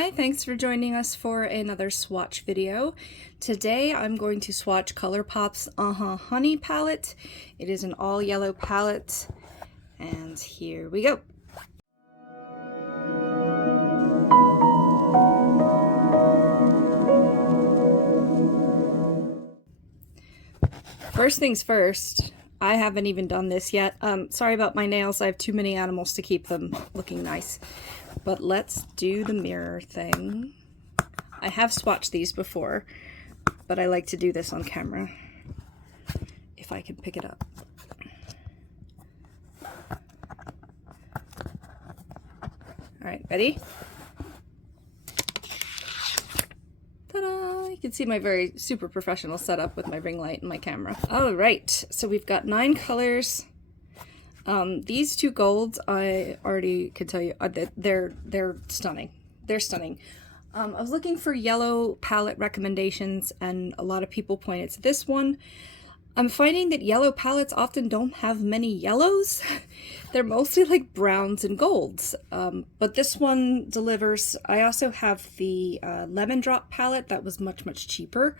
Hi, thanks for joining us for another swatch video. Today I'm going to swatch Colourpop's Uh-huh Honey palette. It is an all yellow palette, and here we go. First things first, I haven't even done this yet. Sorry about my nails, I have too many animals to keep them looking nice. But let's do the mirror thing. I have swatched these before, but I like to do this on camera, if I can pick it up. Alright, ready? Ta-da! You can see my very super professional setup with my ring light and my camera. Alright, so we've got 9 colors. These 2 golds, I already can tell you, they're stunning. They're stunning. I was looking for yellow palette recommendations, and a lot of people pointed to this one. I'm finding that yellow palettes often don't have many yellows. They're mostly like browns and golds, but this one delivers. I also have the Lemon Drop palette that was much cheaper,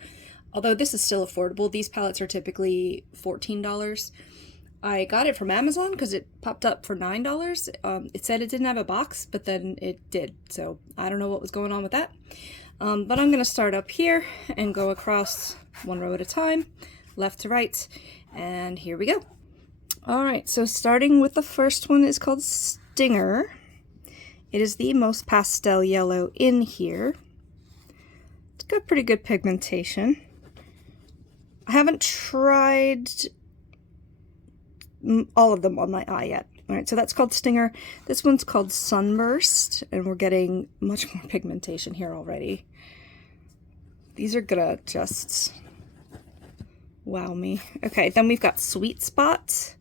although this is still affordable. These palettes are typically $14. I got it from Amazon because it popped up for $9. It said it didn't have a box, but then it did. So I don't know what was going on with that. But I'm going to start up here and go across one row at a time, left to right. And here we go. All right, so starting with the first one is called Stinger. It is the most pastel yellow in here. It's got pretty good pigmentation. I haven't tried all of them on my eye yet. All right, so that's called Stinger. This one's called Sunburst, and we're getting much more pigmentation here already. These are gonna just wow me. Okay, then we've got Sweet Spot,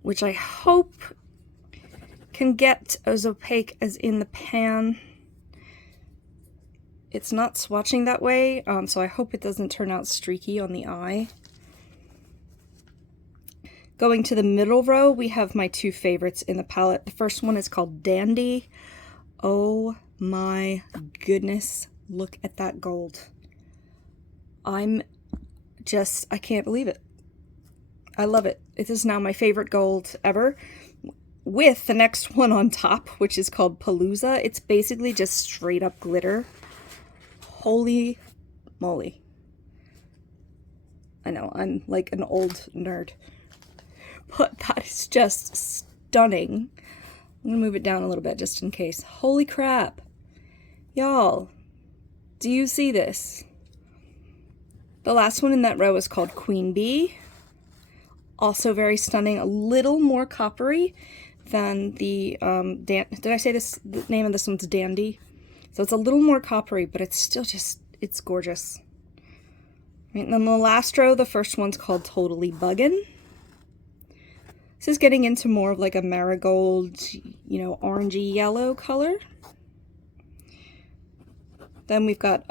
which I hope can get as opaque as in the pan. It's not swatching that way, so I hope it doesn't turn out streaky on the eye. Going to the middle row, we have my 2 favorites in the palette. The first one is called Dandy. Oh my goodness, look at that gold. I can't believe it. I love it. It is now my favorite gold ever, with the next one on top, which is called Palooza. It's basically just straight up glitter. Holy moly. I know, I'm like an old nerd. But that is just stunning. I'm gonna move it down a little bit just in case. Holy crap. Y'all, do you see this? The last one in that row is called Queen Bee. Also very stunning, a little more coppery than the, did I say this, the name of this one's Dandy? So it's a little more coppery, but it's still just, it's gorgeous. Right, and then the last row, the first one's called Totally Buggin'. This is getting into more of like a marigold, you know, orangey yellow color. Then we've got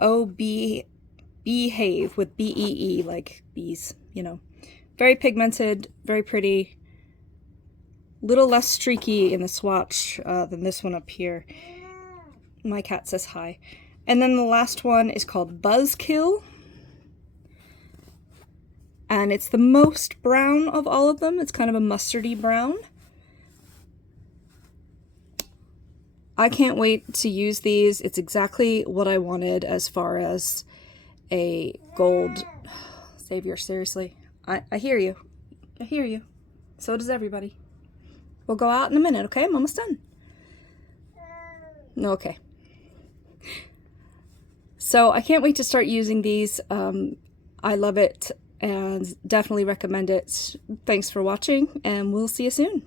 Behave with B-E-E, like bees, you know. Very pigmented, very pretty. Little less streaky in the swatch than this one up here. My cat says hi. And then the last one is called Buzzkill. And it's the most brown of all of them. It's kind of a mustardy brown. I can't wait to use these. It's exactly what I wanted as far as a gold savior. Seriously, I hear you. I hear you. So does everybody. We'll go out in a minute, okay? I'm almost done. No, okay. So I can't wait to start using these. I love it and definitely recommend it. Thanks for watching, and we'll see you soon.